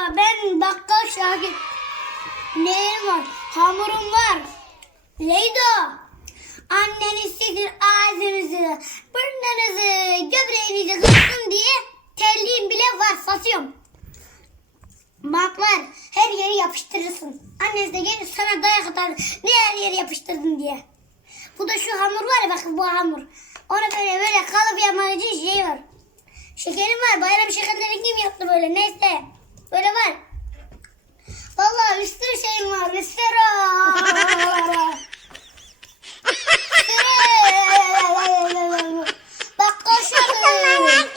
Merhaba ben bakkal Şakir. Neyim var? Hamurum var. Leydo. Anneniz sizin ağzınızı, burnunuzu, göbeğinizi kırsın diye terliğim bile var satıyorum. Bant var. Her yeri yapıştırırsın. Anneniz de gelir sana dayak atar. Niye her yeri yapıştırdın diye. Bu da şu hamur var ya bakın bu hamur. Onu böyle böyle kalıp için şey var. Şekerim var. Bayram şekerleri kim yaptı böyle? Neyse. Böyle var. Vallahi bir sürü şeyim var. Bir sürü. Bak koşalım.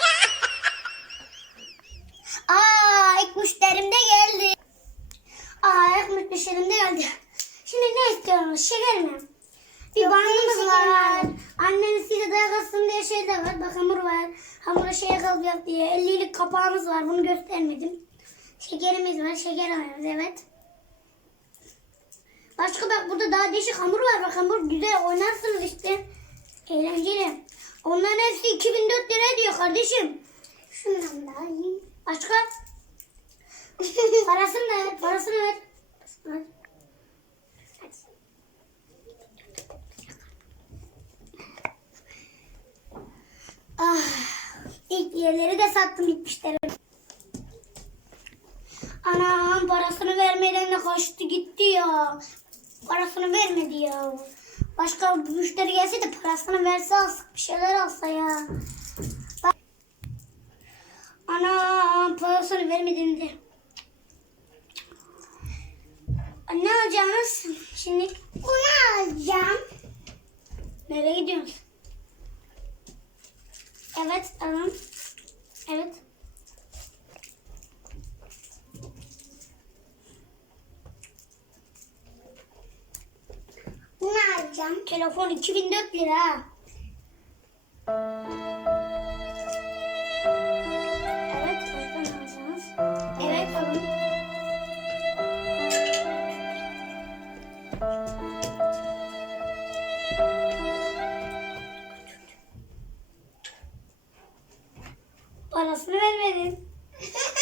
Aa ilk müşterim de geldi. Aa ilk müşterim de geldi. Şimdi ne istiyorsunuz? Şeker mi? Bir bandımız var. Anneniz size dayak atsın diye şey de var. Bak hamur var. Hamura şey kalıp yap diye. 50'lik kapağımız var. Bunu göstermedim. Şekerimiz var. Şeker alıyoruz evet. Başka bak burada daha değişik hamur var. Bak hamur güzel oynarsınız işte. Eğlenceli. Onların hepsi 2004 lira diyor kardeşim. Şundan da alayım. Başka? parasını da ver. Parasını ver. Ver. Ah, ilk yerleri de sattım bitmişlerim. Anam parasını vermeden de kaçtı gitti ya. Parasını vermedi ya. Başka müşteri gelse de parasını verse alsak bir şeyler alsa ya. Anam parasını vermeden de. Ne alacağınız şimdi? Bunu alacağım. Nereye gidiyorsun? Evet, tamam. Evet. alacağım. Telefon 2004 lira. Evet, oradan alacağız. Evet, alın. Parasını vermedin.